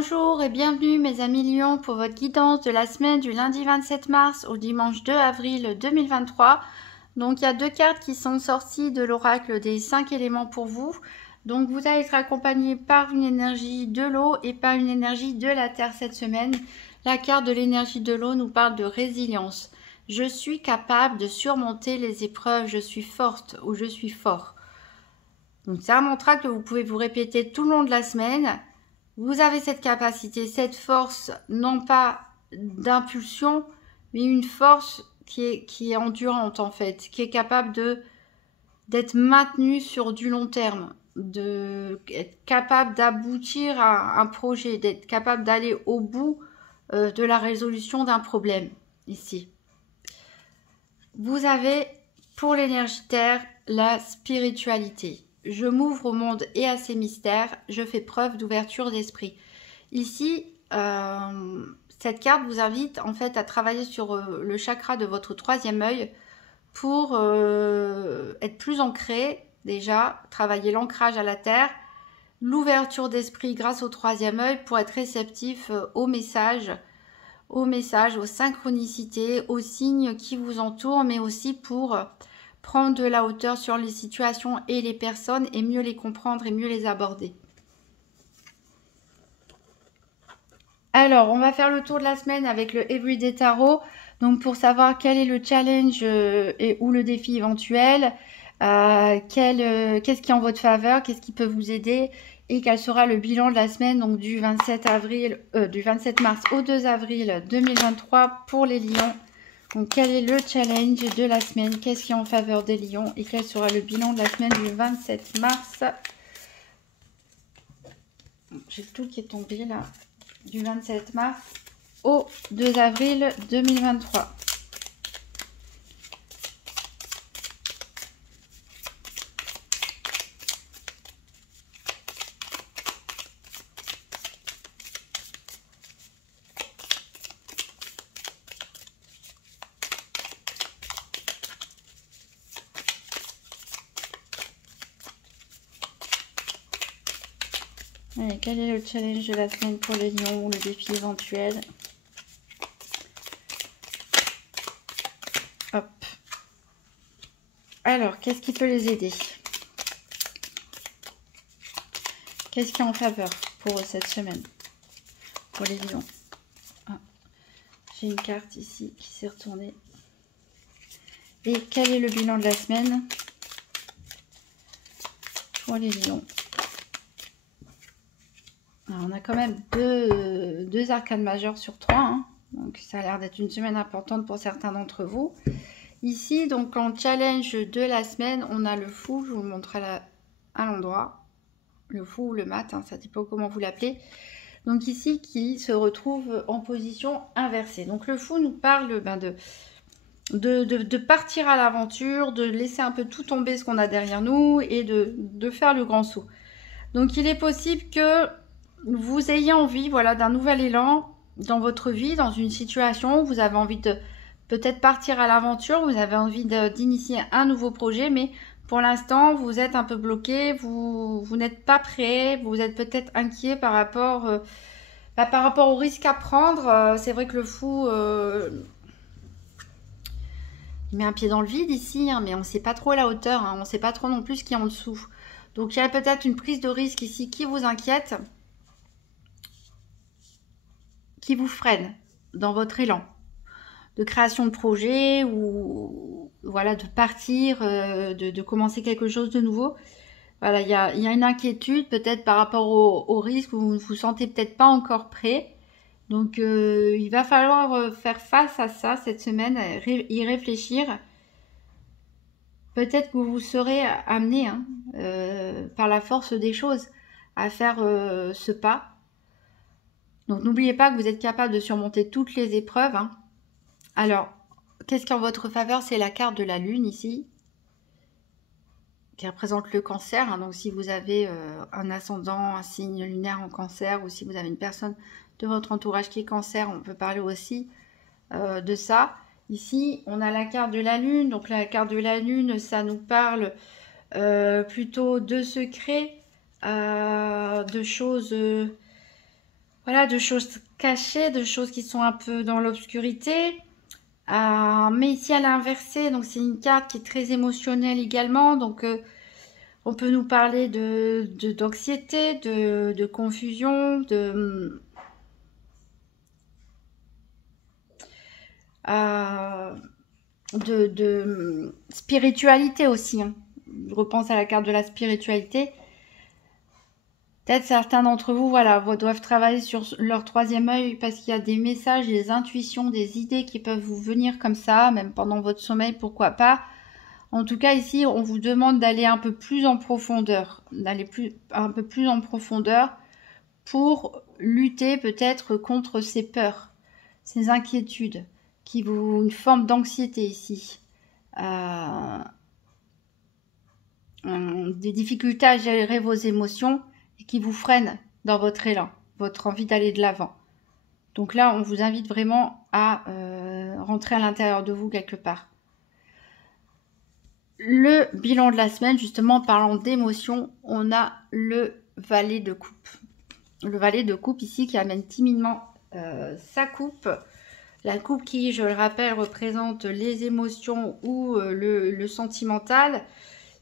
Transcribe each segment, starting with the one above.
Bonjour et bienvenue mes amis Lions pour votre guidance de la semaine du lundi 27 mars au dimanche 2 avril 2023. Donc il y a deux cartes qui sont sorties de l'oracle des 5 éléments pour vous. Donc vous allez être accompagné par une énergie de l'eau et par une énergie de la terre cette semaine. La carte de l'énergie de l'eau nous parle de résilience. Je suis capable de surmonter les épreuves, je suis forte ou je suis fort. Donc c'est un mantra que vous pouvez vous répéter tout le long de la semaine. Vous avez cette capacité, cette force, non pas d'impulsion, mais une force qui est endurante en fait, qui est capable d'être maintenue sur du long terme, d'être capable d'aboutir à un projet, d'être capable d'aller au bout de la résolution d'un problème ici. Vous avez pour l'énergie terre la spiritualité. Je m'ouvre au monde et à ses mystères, je fais preuve d'ouverture d'esprit. Ici, cette carte vous invite en fait à travailler sur le chakra de votre troisième œil pour être plus ancré, déjà, travailler l'ancrage à la terre, l'ouverture d'esprit grâce au troisième œil pour être réceptif aux messages, aux synchronicités, aux signes qui vous entourent, mais aussi pour prendre de la hauteur sur les situations et les personnes et mieux les comprendre et mieux les aborder. Alors, on va faire le tour de la semaine avec le Everyday Tarot. Donc, pour savoir quel est le challenge ou le défi éventuel, qu'est-ce qui est en votre faveur, qu'est-ce qui peut vous aider et quel sera le bilan de la semaine donc du 27 mars au 2 avril 2023 pour les lions. Donc, quel est le challenge de la semaine? Qu'est-ce qui est en faveur des lions? Et quel sera le bilan de la semaine du 27 mars? J'ai tout qui est tombé là. Du 27 mars au 2 avril 2023. Allez, quel est le challenge de la semaine pour les lions ou le défi éventuel? Hop. Alors, qu'est-ce qui peut les aider? Qu'est-ce qui est en faveur pour eux cette semaine? Pour les lions. Ah, j'ai une carte ici qui s'est retournée. Et quel est le bilan de la semaine pour les lions? Alors, on a quand même deux arcanes majeures sur 3. Hein. Donc, ça a l'air d'être une semaine importante pour certains d'entre vous. Ici, donc, en challenge de la semaine, on a le fou. Je vous le montre à l'endroit. Le fou ou le mat, hein, ça dépend comment vous l'appelez. Donc, ici, qui se retrouve en position inversée. Donc, le fou nous parle de partir à l'aventure, de laisser un peu tout tomber ce qu'on a derrière nous et de faire le grand saut. Donc, il est possible que vous ayez envie, voilà, d'un nouvel élan dans votre vie, dans une situation où vous avez envie de peut-être partir à l'aventure, vous avez envie d'initier un nouveau projet, mais pour l'instant, vous êtes un peu bloqué, vous n'êtes pas prêt, vous êtes peut-être inquiet par rapport au risque à prendre. C'est vrai que le fou, il met un pied dans le vide ici, hein, mais on ne sait pas trop la hauteur, hein, on ne sait pas trop non plus ce qu'il y a en dessous. Donc, il y a peut-être une prise de risque ici qui vous inquiète, qui vous freine dans votre élan de création de projet ou voilà, de partir, de commencer quelque chose de nouveau. Voilà, il y a une inquiétude peut-être par rapport au risque, vous ne vous sentez peut-être pas encore prêt. Donc, il va falloir faire face à ça cette semaine, y réfléchir. Peut-être que vous serez amené hein, par la force des choses à faire ce pas. Donc, n'oubliez pas que vous êtes capable de surmonter toutes les épreuves. Hein. Alors, qu'est-ce qui est en votre faveur? C'est la carte de la lune ici, qui représente le cancer. Hein. Donc, si vous avez un ascendant, un signe lunaire en cancer, ou si vous avez une personne de votre entourage qui est cancer, on peut parler aussi de ça. Ici, on a la carte de la lune. Donc, la carte de la lune, ça nous parle plutôt de secrets, de choses voilà, de choses cachées, de choses qui sont un peu dans l'obscurité. Mais ici, elle est inversée, donc c'est une carte qui est très émotionnelle également. Donc, on peut nous parler d'anxiété, de confusion, de spiritualité aussi, hein. Je repense à la carte de la spiritualité. Peut-être certains d'entre vous, voilà, doivent travailler sur leur troisième œil parce qu'il y a des messages, des intuitions, des idées qui peuvent vous venir comme ça, même pendant votre sommeil, pourquoi pas. En tout cas, ici, on vous demande d'aller un peu plus en profondeur, un peu plus en profondeur pour lutter peut-être contre ces peurs, ces inquiétudes, une forme d'anxiété ici. Des difficultés à gérer vos émotions et qui vous freinent dans votre élan, votre envie d'aller de l'avant. Donc là, on vous invite vraiment à rentrer à l'intérieur de vous quelque part. Le bilan de la semaine, justement, parlant d'émotions, on a le valet de coupe. Le valet de coupe ici qui amène timidement sa coupe. La coupe qui, je le rappelle, représente les émotions ou le sentimental.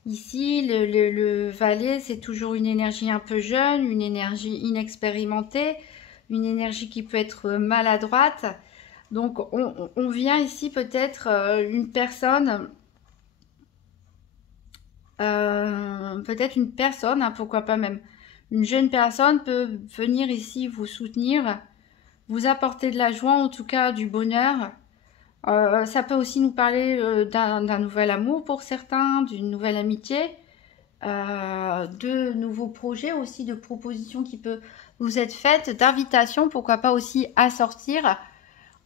Ici, le valet, c'est toujours une énergie un peu jeune, une énergie inexpérimentée, une énergie qui peut être maladroite. Donc, on vient ici peut-être une personne, hein, pourquoi pas même une jeune personne peut venir ici vous soutenir, vous apporter de la joie, en tout cas du bonheur. Ça peut aussi nous parler d'un nouvel amour pour certains, d'une nouvelle amitié, de nouveaux projets aussi, de propositions qui peuvent vous être faites, d'invitations, pourquoi pas aussi à sortir.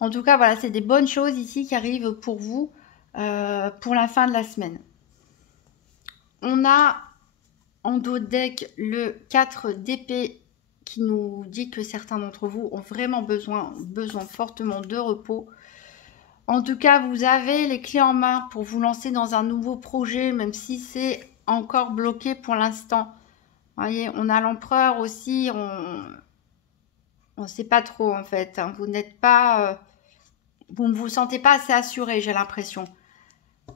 En tout cas, voilà, c'est des bonnes choses ici qui arrivent pour vous pour la fin de la semaine. On a en dos de deck le 4 d'épée qui nous dit que certains d'entre vous ont vraiment besoin fortement de repos. En tout cas, vous avez les clés en main pour vous lancer dans un nouveau projet, même si c'est encore bloqué pour l'instant. Vous voyez, on a l'empereur aussi, on ne sait pas trop en fait. Hein. Vous n'êtes pas, vous ne vous sentez pas assez assuré, j'ai l'impression.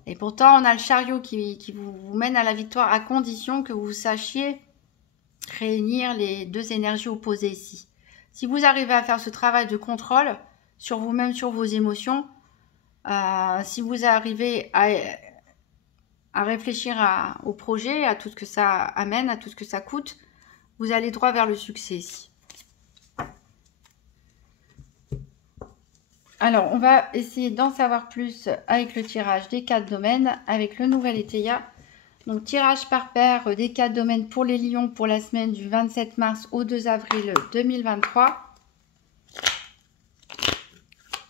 Et pourtant, on a le chariot qui vous mène à la victoire à condition que vous sachiez réunir les deux énergies opposées ici. Si vous arrivez à faire ce travail de contrôle sur vous-même, sur vos émotions, si vous arrivez à réfléchir au projet, à tout ce que ça amène, à tout ce que ça coûte, vous allez droit vers le succès ici. Alors, on va essayer d'en savoir plus avec le tirage des 4 domaines, avec le nouvel Eteia. Donc, tirage par paire des 4 domaines pour les lions pour la semaine du 27 mars au 2 avril 2023.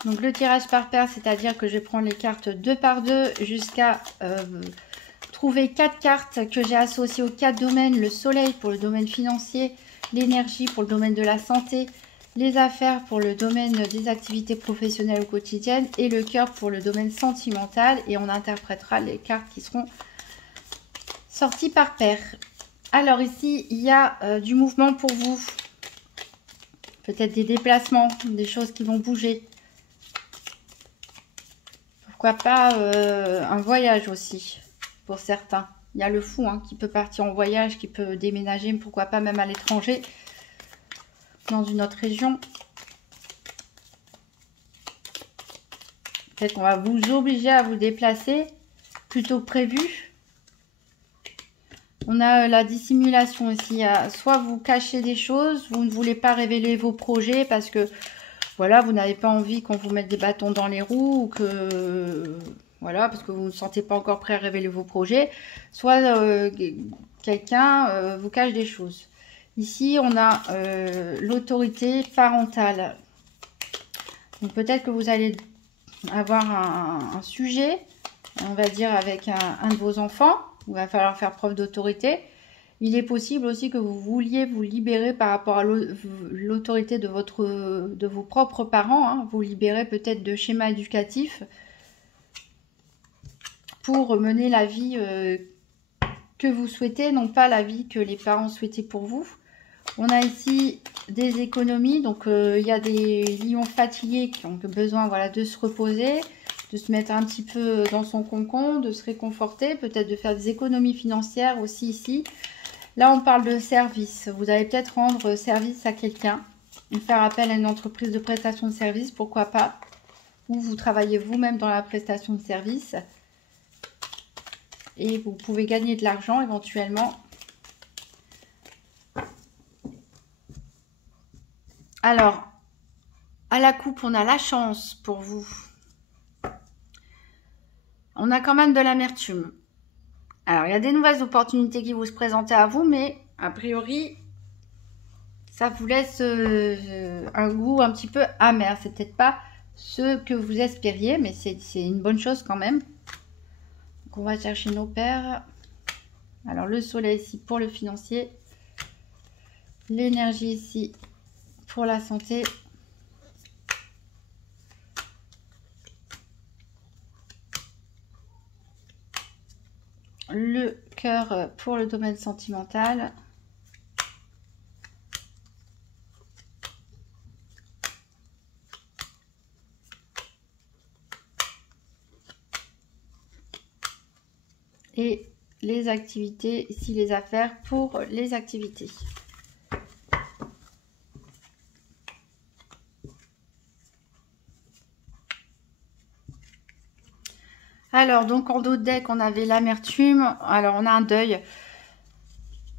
Donc, le tirage par paire, c'est-à-dire que je prends les cartes 2 par 2 jusqu'à trouver 4 cartes que j'ai associées aux 4 domaines. Le soleil pour le domaine financier, l'énergie pour le domaine de la santé, les affaires pour le domaine des activités professionnelles ou quotidiennes et le cœur pour le domaine sentimental. Et on interprétera les cartes qui seront sorties par paire. Alors ici, il y a du mouvement pour vous. Peut-être des déplacements, des choses qui vont bouger. Pourquoi pas un voyage aussi pour certains. Il y a le fou hein, qui peut partir en voyage, qui peut déménager, mais pourquoi pas même à l'étranger. Dans une autre région. Peut-être qu'on va vous obliger à vous déplacer plutôt que prévu. On a la dissimulation ici. Soit vous cachez des choses, vous ne voulez pas révéler vos projets parce que voilà, vous n'avez pas envie qu'on vous mette des bâtons dans les roues ou que voilà, parce que vous ne vous sentez pas encore prêt à révéler vos projets. Soit quelqu'un vous cache des choses. Ici, on a l'autorité parentale. Donc, peut-être que vous allez avoir un sujet, on va dire, avec un de vos enfants. Il va falloir faire preuve d'autorité. Il est possible aussi que vous vouliez vous libérer par rapport à l'autorité de vos propres parents. Hein. Vous libérer peut-être de schémas éducatifs pour mener la vie que vous souhaitez, non pas la vie que les parents souhaitaient pour vous. On a ici des économies. Donc, il y a des lions fatigués qui ont besoin, voilà, de se reposer, de se mettre un petit peu dans son cocon, de se réconforter, peut-être de faire des économies financières aussi ici. Là, on parle de service. Vous allez peut-être rendre service à quelqu'un, faire appel à une entreprise de prestation de service, pourquoi pas. Ou vous travaillez vous-même dans la prestation de service. Et vous pouvez gagner de l'argent éventuellement. Alors, à la coupe, on a la chance pour vous. On a quand même de l'amertume. Alors, il y a des nouvelles opportunités qui vont se présenter à vous, mais a priori, ça vous laisse un goût un petit peu amer. C'est peut-être pas ce que vous espériez, mais c'est une bonne chose quand même. Donc, on va chercher nos paires. Alors, le soleil ici pour le financier. L'énergie ici pour la santé. Le cœur pour le domaine sentimental. Et les activités, ici les affaires pour les activités. Alors, donc en dos de deck, on avait l'amertume. Alors, on a un deuil.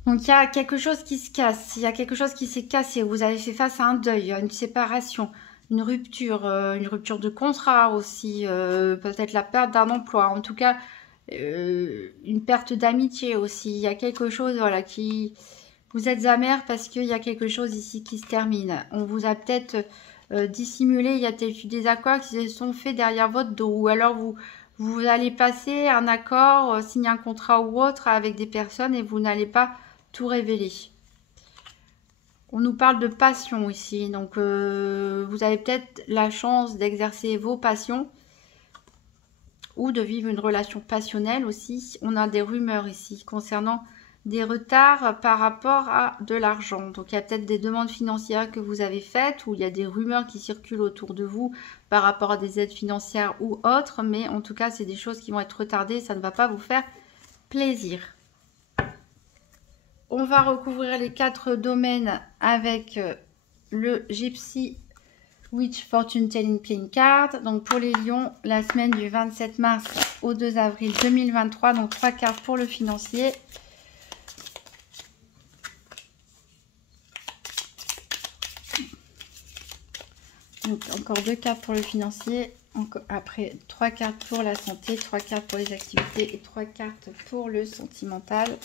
Donc, il y a quelque chose qui se casse. Il y a quelque chose qui s'est cassé. Vous avez fait face à un deuil, à une séparation, une rupture de contrat aussi. Peut-être la perte d'un emploi. En tout cas, une perte d'amitié aussi. Il y a quelque chose, voilà, qui... Vous êtes amer parce qu'il y a quelque chose ici qui se termine. On vous a peut-être dissimulé. Il y a peut-être eu des accords qui se sont faits derrière votre dos. Ou alors, vous allez passer un accord, signer un contrat ou autre avec des personnes et vous n'allez pas tout révéler. On nous parle de passion ici. Donc, vous avez peut-être la chance d'exercer vos passions ou de vivre une relation passionnelle aussi. On a des rumeurs ici concernant des retards par rapport à de l'argent. Donc, il y a peut-être des demandes financières que vous avez faites ou il y a des rumeurs qui circulent autour de vous par rapport à des aides financières ou autres. Mais en tout cas, c'est des choses qui vont être retardées. Ça ne va pas vous faire plaisir. On va recouvrir les 4 domaines avec le Gypsy Witch Fortune Telling Playing Card. Donc, pour les lions, la semaine du 27 mars au 2 avril 2023. Donc, 3 cartes pour le financier. Donc, encore 2 cartes pour le financier. Après, 3 cartes pour la santé, 3 cartes pour les activités et 3 cartes pour le sentimental.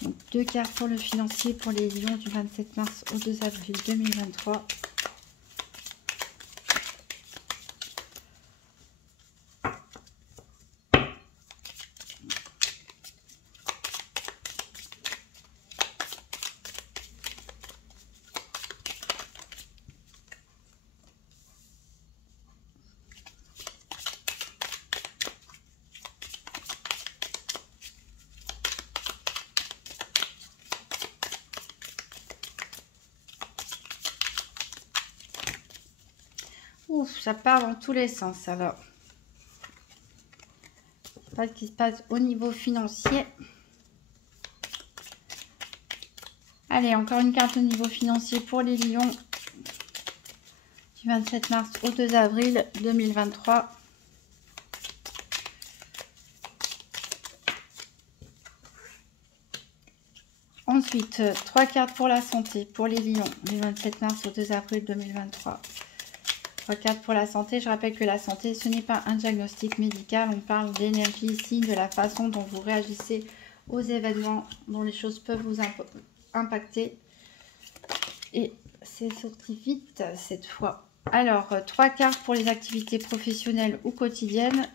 Donc, 2 cartes pour le financier pour les lions du 27 mars au 2 avril 2023. Ouf, ça part dans tous les sens alors. Je sais pas ce qui se passe au niveau financier. Allez, encore une carte au niveau financier pour les lions du 27 mars au 2 avril 2023. Ensuite, 3 cartes pour la santé pour les lions du 27 mars au 2 avril 2023. 3 cartes pour la santé. Je rappelle que la santé, ce n'est pas un diagnostic médical. On parle d'énergie ici, de la façon dont vous réagissez aux événements, dont les choses peuvent vous impacter. Et c'est sorti vite cette fois. Alors, 3 cartes pour les activités professionnelles ou quotidiennes.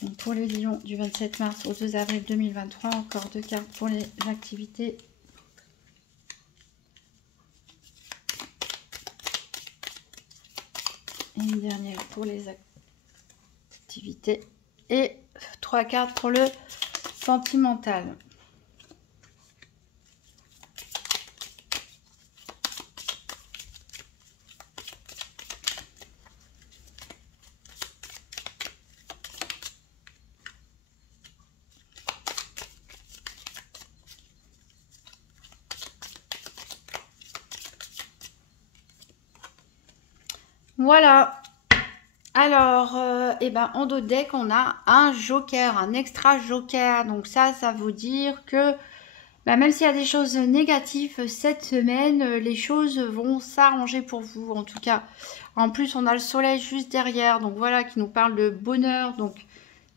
Donc, pour les lions du 27 mars au 2 avril 2023, encore 2 cartes pour les activités. Et une dernière pour les activités. Et 3 cartes pour le sentimental. Voilà. Alors, en dos de deck, on a un joker, un extra joker. Donc ça veut dire que même s'il y a des choses négatives cette semaine, les choses vont s'arranger pour vous. En tout cas, en plus, on a le soleil juste derrière. Donc voilà, qui nous parle de bonheur. Donc,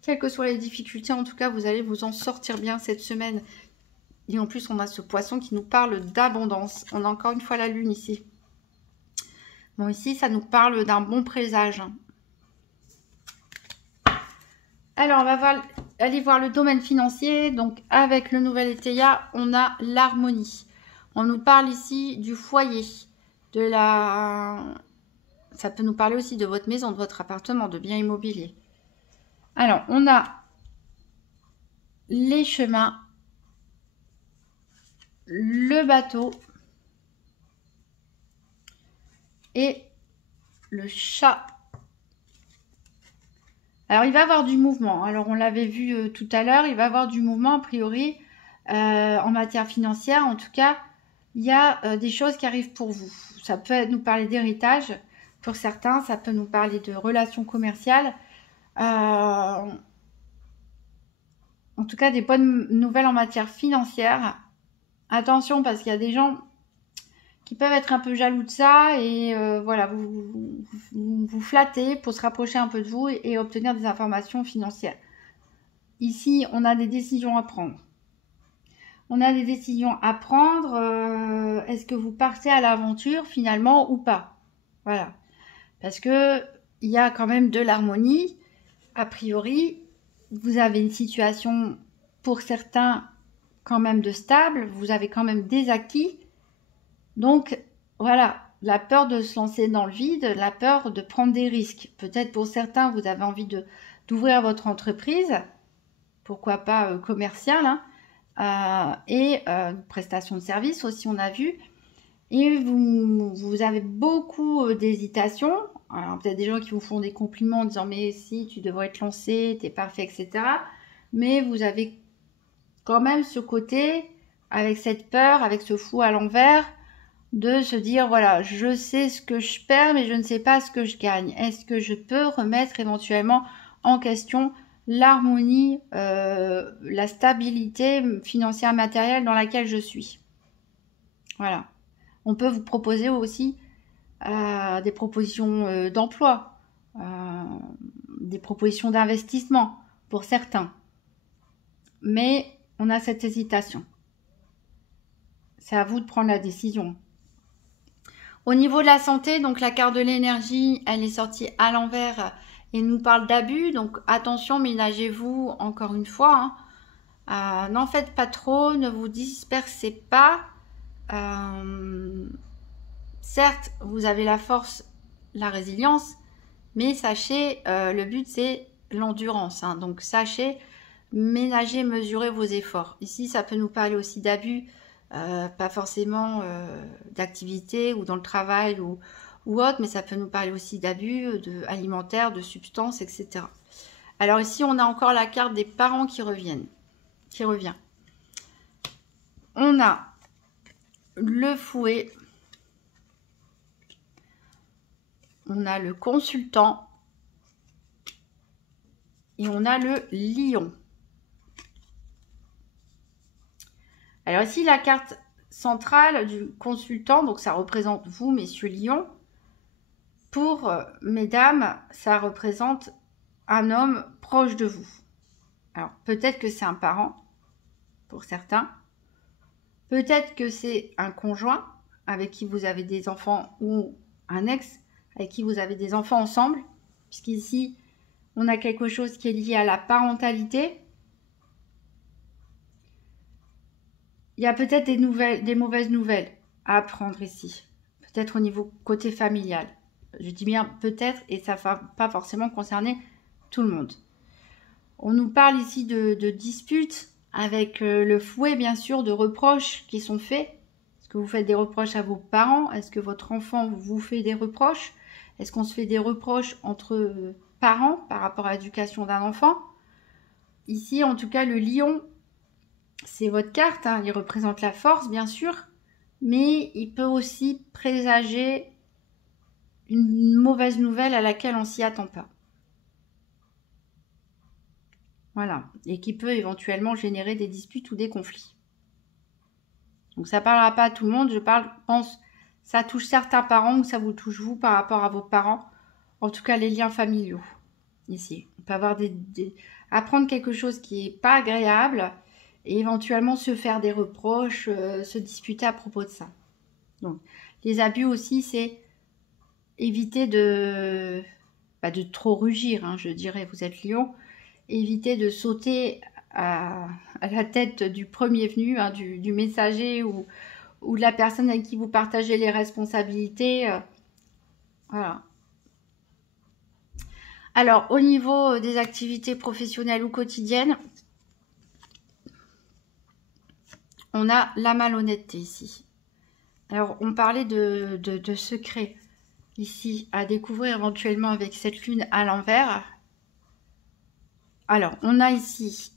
quelles que soient les difficultés, en tout cas, vous allez vous en sortir bien cette semaine. Et en plus, on a ce poisson qui nous parle d'abondance. On a encore une fois la lune ici. Bon, ici, ça nous parle d'un bon présage. Alors, on va aller voir le domaine financier. Donc, avec le nouvel Étéia, on a l'harmonie. On nous parle ici du foyer, de la... Ça peut nous parler aussi de votre maison, de votre appartement, de biens immobiliers. Alors, on a les chemins, le bateau et le chat. Alors, il va y avoir du mouvement. Alors, on l'avait vu tout à l'heure, il va y avoir du mouvement, a priori, en matière financière. En tout cas, il y a des choses qui arrivent pour vous. Ça peut nous parler d'héritage pour certains, ça peut nous parler de relations commerciales. En tout cas, des bonnes nouvelles en matière financière. Attention, parce qu'il y a des gens qui peuvent être un peu jaloux de ça et voilà, vous flattez pour se rapprocher un peu de vous et obtenir des informations financières. Ici, on a des décisions à prendre. On a des décisions à prendre. Est-ce que vous partez à l'aventure finalement ou pas? Voilà. Parce que il y a quand même de l'harmonie. A priori, vous avez une situation pour certains quand même de stable. Vous avez quand même des acquis. Donc, voilà, la peur de se lancer dans le vide, la peur de prendre des risques. Peut-être pour certains, vous avez envie d'ouvrir votre entreprise, pourquoi pas commerciale, hein, et prestation de service aussi, on a vu. Et vous avez beaucoup d'hésitation. Alors, peut-être des gens qui vous font des compliments en disant « Mais si, tu devrais te lancer, t'es parfait, etc. » Mais vous avez quand même ce côté, avec cette peur, avec ce fou à l'envers, de se dire, voilà, je sais ce que je perds, mais je ne sais pas ce que je gagne. Est-ce que je peux remettre éventuellement en question l'harmonie, la stabilité financière matérielle dans laquelle je suis? Voilà. On peut vous proposer aussi des propositions d'emploi, des propositions d'investissement pour certains. Mais on a cette hésitation. C'est à vous de prendre la décision. Au niveau de la santé, donc la carte de l'énergie, elle est sortie à l'envers et nous parle d'abus. Donc attention, ménagez-vous encore une fois. Hein. N'en faites pas trop, ne vous dispersez pas. Certes, vous avez la force, la résilience, mais sachez, le but c'est l'endurance. Hein. Donc sachez ménager, mesurer vos efforts. Ici, ça peut nous parler aussi d'abus. Pas forcément d'activité ou dans le travail ou autre, mais ça peut nous parler aussi d'abus alimentaires, de substances, etc. Alors ici, on a encore la carte des parents qui revient. On a le fouet, on a le consultant et on a le lion. Alors ici, la carte centrale du consultant, donc ça représente vous, messieurs lions. Pour mesdames, ça représente un homme proche de vous. Alors peut-être que c'est un parent, pour certains. Peut-être que c'est un conjoint avec qui vous avez des enfants ou un ex avec qui vous avez des enfants ensemble. Puisqu'ici, on a quelque chose qui est lié à la parentalité. Il y a peut-être des mauvaises nouvelles à apprendre ici. Peut-être au niveau côté familial. Je dis bien peut-être et ça ne va pas forcément concerner tout le monde. On nous parle ici de disputes avec le fouet, bien sûr, de reproches qui sont faits. Est-ce que vous faites des reproches à vos parents? Est-ce que votre enfant vous fait des reproches? Est-ce qu'on se fait des reproches entre parents par rapport à l'éducation d'un enfant? Ici, en tout cas, le lion, c'est votre carte, hein, il représente la force, bien sûr, mais il peut aussi présager une mauvaise nouvelle à laquelle on s'y attend pas. Voilà, et qui peut éventuellement générer des disputes ou des conflits. Donc ça parlera pas à tout le monde, pense, ça touche certains parents ou ça vous touche vous par rapport à vos parents. En tout cas, les liens familiaux. Ici, on peut avoir apprendre quelque chose qui est pas agréable et éventuellement se faire des reproches, se disputer à propos de ça. Donc, les abus aussi, c'est éviter de trop rugir, hein, je dirais, vous êtes lion. Évitez de sauter à la tête du premier venu, hein, du messager ou de la personne avec qui vous partagez les responsabilités. Voilà. Alors, au niveau des activités professionnelles ou quotidiennes, on a la malhonnêteté ici. Alors, on parlait de secrets ici à découvrir éventuellement avec cette lune à l'envers. Alors, on a ici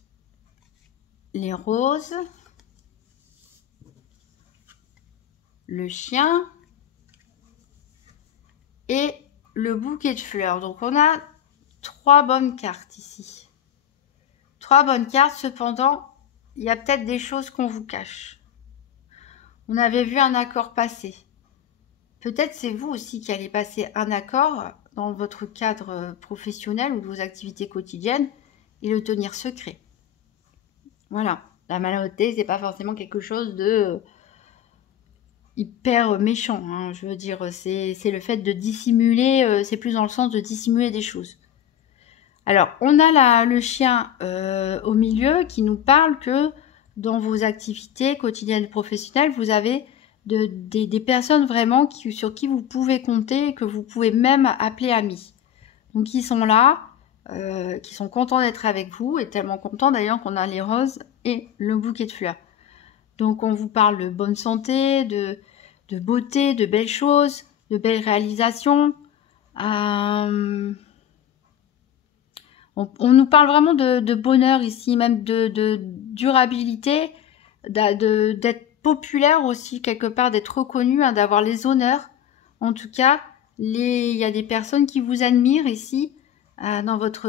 les roses, le chien et le bouquet de fleurs. Donc, on a 3 bonnes cartes ici. 3 bonnes cartes, cependant, il y a peut-être des choses qu'on vous cache. On avait vu un accord passer. Peut-être c'est vous aussi qui allez passer un accord dans votre cadre professionnel ou de vos activités quotidiennes et le tenir secret. Voilà. La malhonnêteté, c'est pas forcément quelque chose de hyper méchant. Hein. Je veux dire, c'est le fait de dissimuler, c'est plus dans le sens de dissimuler des choses. Alors, on a le chien au milieu qui nous parle que dans vos activités quotidiennes professionnelles, vous avez des personnes vraiment sur qui vous pouvez compter et que vous pouvez même appeler amis. Donc, ils sont là, qui sont contents d'être avec vous et tellement contents d'ailleurs qu'on a les roses et le bouquet de fleurs. Donc, on vous parle de bonne santé, de beauté, de belles choses, de belles réalisations. On nous parle vraiment de bonheur ici, même de durabilité, d'être populaire aussi quelque part, d'être reconnu, hein, d'avoir les honneurs. En tout cas, il y a des personnes qui vous admirent ici dans votre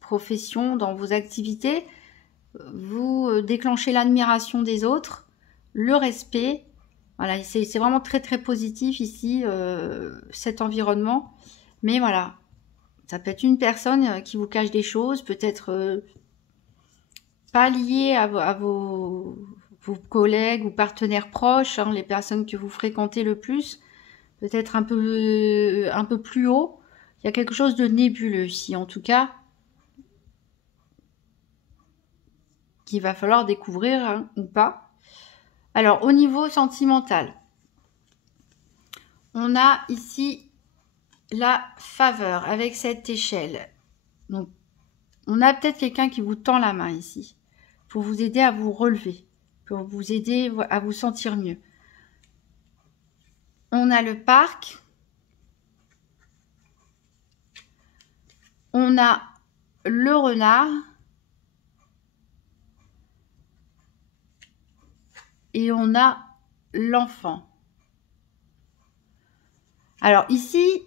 profession, dans vos activités. Vous déclenchez l'admiration des autres, le respect. Voilà, c'est vraiment très très positif ici, cet environnement. Mais voilà. Ça peut être une personne qui vous cache des choses, peut-être pas liée à vos collègues ou partenaires proches, hein, les personnes que vous fréquentez le plus, peut-être un peu plus haut. Il y a quelque chose de nébuleux ici, en tout cas, qu'il va falloir découvrir, hein, ou pas. Alors, au niveau sentimental, on a ici la faveur avec cette échelle. Donc, on a peut-être quelqu'un qui vous tend la main ici pour vous aider à vous relever, pour vous aider à vous sentir mieux. On a le parc. On a le renard. Et on a l'enfant. Alors ici,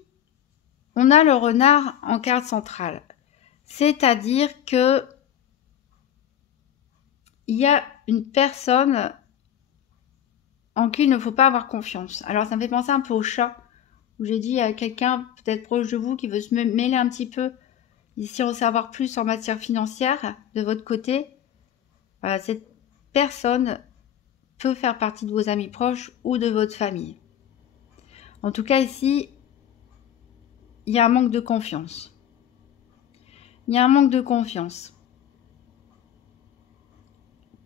on a le renard en carte centrale. C'est-à-dire que il y a une personne en qui il ne faut pas avoir confiance. Alors ça me fait penser un peu au chat, où j'ai dit il y a quelqu'un peut-être proche de vous qui veut se mêler un petit peu, ici en savoir plus en matière financière de votre côté. Voilà, cette personne peut faire partie de vos amis proches ou de votre famille. En tout cas ici, il y a un manque de confiance. Il y a un manque de confiance.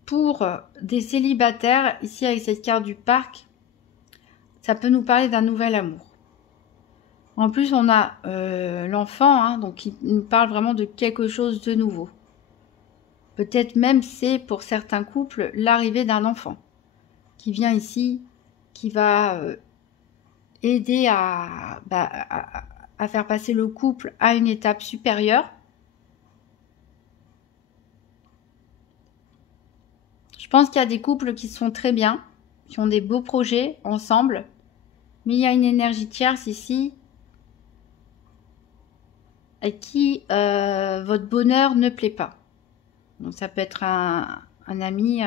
Pour des célibataires, ici avec cette carte du parc, ça peut nous parler d'un nouvel amour. En plus, on a l'enfant, hein, donc il nous parle vraiment de quelque chose de nouveau. Peut-être même c'est pour certains couples l'arrivée d'un enfant qui vient ici, qui va aider à faire passer le couple à une étape supérieure. Je pense qu'il y a des couples qui sont très bien, qui ont des beaux projets ensemble, Mais il y a une énergie tierce ici à qui votre bonheur ne plaît pas. Donc ça peut être un ami,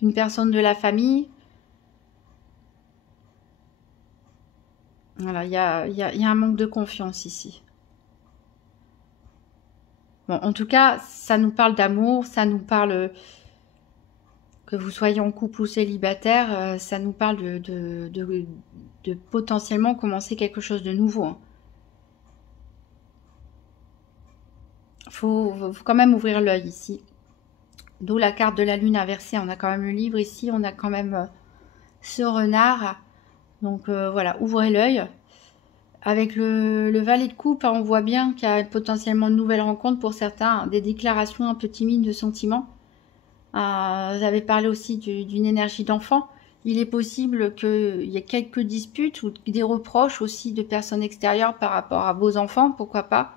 une personne de la famille. Voilà, il y a un manque de confiance ici. Bon, en tout cas, ça nous parle d'amour, ça nous parle, que vous soyez en couple ou célibataire, ça nous parle de potentiellement commencer quelque chose de nouveau. Hein. Faut quand même ouvrir l'œil ici. D'où la carte de la lune inversée. On a quand même le livre ici, on a quand même ce renard. Donc voilà, ouvrez l'œil. Avec le valet de coupe, on voit bien qu'il y a potentiellement de nouvelles rencontres pour certains, des déclarations un peu timides de sentiments. Vous avez parlé aussi d'une énergie d'enfant. Il est possible qu'il y ait quelques disputes ou des reproches aussi de personnes extérieures par rapport à vos enfants, pourquoi pas.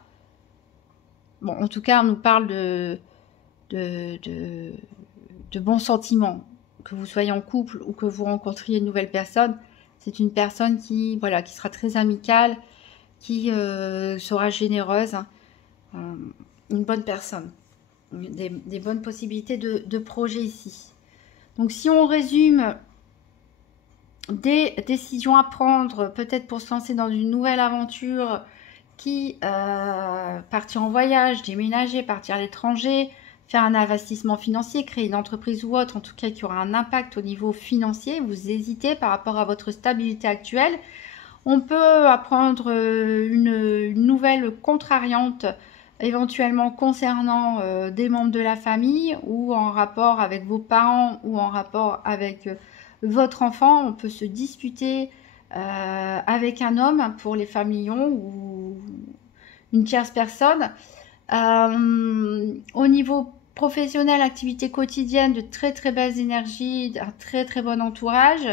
Bon, en tout cas, on nous parle de bons sentiments. Que vous soyez en couple ou que vous rencontriez une nouvelle personne, c'est une personne qui sera très amicale, qui sera généreuse, hein. Une bonne personne. Des bonnes possibilités de projets ici. Donc si on résume, des décisions à prendre, peut-être pour se lancer dans une nouvelle aventure, qui partir en voyage, déménager, partir à l'étranger, faire un investissement financier, créer une entreprise ou autre, en tout cas qui aura un impact au niveau financier, vous hésitez par rapport à votre stabilité actuelle. On peut apprendre une nouvelle contrariante, éventuellement concernant des membres de la famille ou en rapport avec vos parents ou en rapport avec votre enfant. On peut se disputer avec un homme pour les familions ou une tierce personne. Au niveau professionnel, activité quotidienne, de très très belles énergies, un très très bon entourage,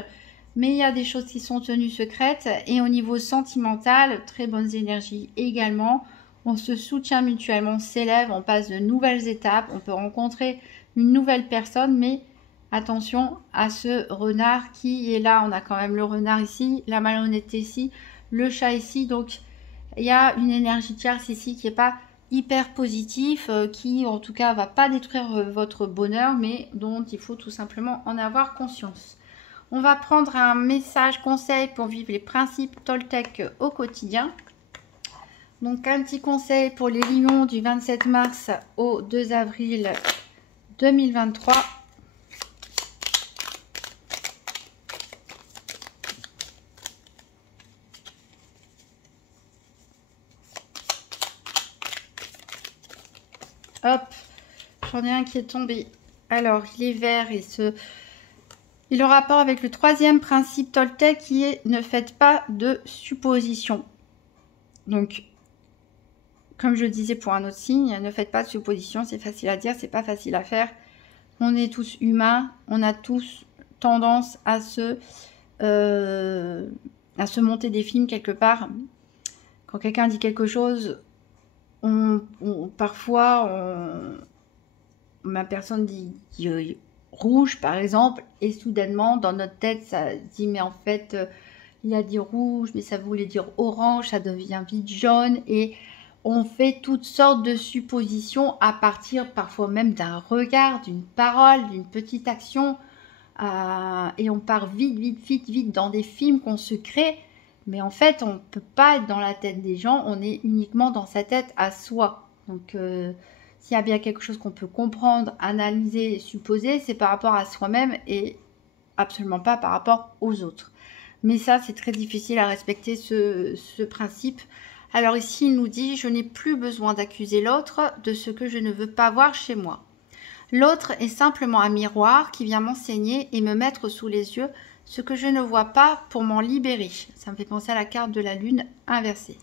mais il y a des choses qui sont tenues secrètes. Et au niveau sentimental, très bonnes énergies également. On se soutient mutuellement, on s'élève, on passe de nouvelles étapes, on peut rencontrer une nouvelle personne, mais attention à ce renard qui est là. On a quand même le renard ici, la malhonnêteté ici, le chat ici, donc il y a une énergie tierce ici qui n'est pas hyper positif, qui en tout cas va pas détruire votre bonheur, mais dont il faut tout simplement en avoir conscience. On va prendre un message conseil pour vivre les principes Toltec au quotidien. Donc un petit conseil pour les lions du 27 mars au 2 avril 2023. Hop, j'en ai un qui est tombé. Alors, il est vert et il a rapport avec le troisième principe Toltec qui est ne faites pas de suppositions. Donc, comme je disais pour un autre signe, ne faites pas de suppositions, c'est facile à dire, c'est pas facile à faire. On est tous humains, on a tous tendance à se monter des films quelque part. Quand quelqu'un dit quelque chose, parfois, ma personne dit rouge par exemple, et soudainement dans notre tête ça dit mais en fait il a dit rouge mais ça voulait dire orange, ça devient vite jaune, et on fait toutes sortes de suppositions à partir parfois même d'un regard, d'une parole, d'une petite action, et on part vite dans des films qu'on se crée, mais en fait on ne peut pas être dans la tête des gens, on est uniquement dans sa tête à soi. Donc s'il y a bien quelque chose qu'on peut comprendre, analyser, supposer, c'est par rapport à soi-même et absolument pas par rapport aux autres. Mais ça, c'est très difficile à respecter ce principe. Alors ici, il nous dit « Je n'ai plus besoin d'accuser l'autre de ce que je ne veux pas voir chez moi. L'autre est simplement un miroir qui vient m'enseigner et me mettre sous les yeux ce que je ne vois pas pour m'en libérer. » Ça me fait penser à la carte de la lune inversée.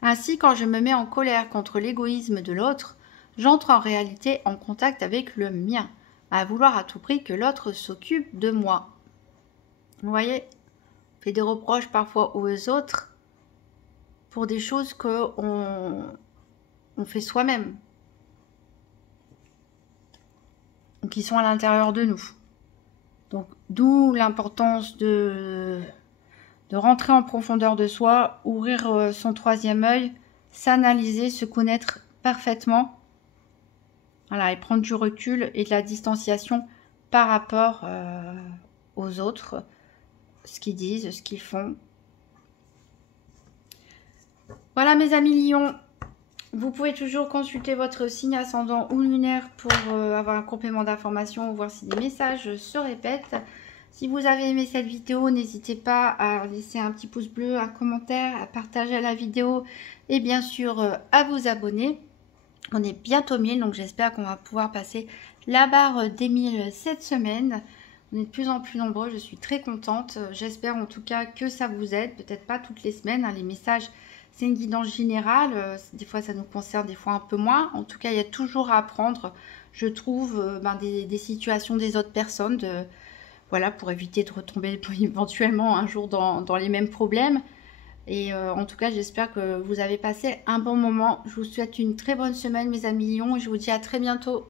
Ainsi, quand je me mets en colère contre l'égoïsme de l'autre, j'entre en réalité en contact avec le mien, à vouloir à tout prix que l'autre s'occupe de moi. Vous voyez, on fait des reproches parfois aux autres pour des choses qu'on fait soi-même, qui sont à l'intérieur de nous. Donc, d'où l'importance de de rentrer en profondeur de soi, ouvrir son troisième œil, s'analyser, se connaître parfaitement. Voilà, et prendre du recul et de la distanciation par rapport aux autres, ce qu'ils disent, ce qu'ils font. Voilà mes amis lions, vous pouvez toujours consulter votre signe ascendant ou lunaire pour avoir un complément d'information ou voir si des messages se répètent. Si vous avez aimé cette vidéo, n'hésitez pas à laisser un petit pouce bleu, un commentaire, à partager la vidéo et bien sûr à vous abonner. On est bientôt 1000, donc j'espère qu'on va pouvoir passer la barre des 1000 cette semaine. On est de plus en plus nombreux, je suis très contente. J'espère en tout cas que ça vous aide, peut-être pas toutes les semaines. Hein, les messages, c'est une guidance générale. Des fois, ça nous concerne, des fois un peu moins. En tout cas, il y a toujours à apprendre, je trouve, des situations des autres personnes. Voilà, pour éviter de retomber éventuellement un jour dans les mêmes problèmes. Et en tout cas, j'espère que vous avez passé un bon moment. Je vous souhaite une très bonne semaine, mes amis lions, et je vous dis à très bientôt.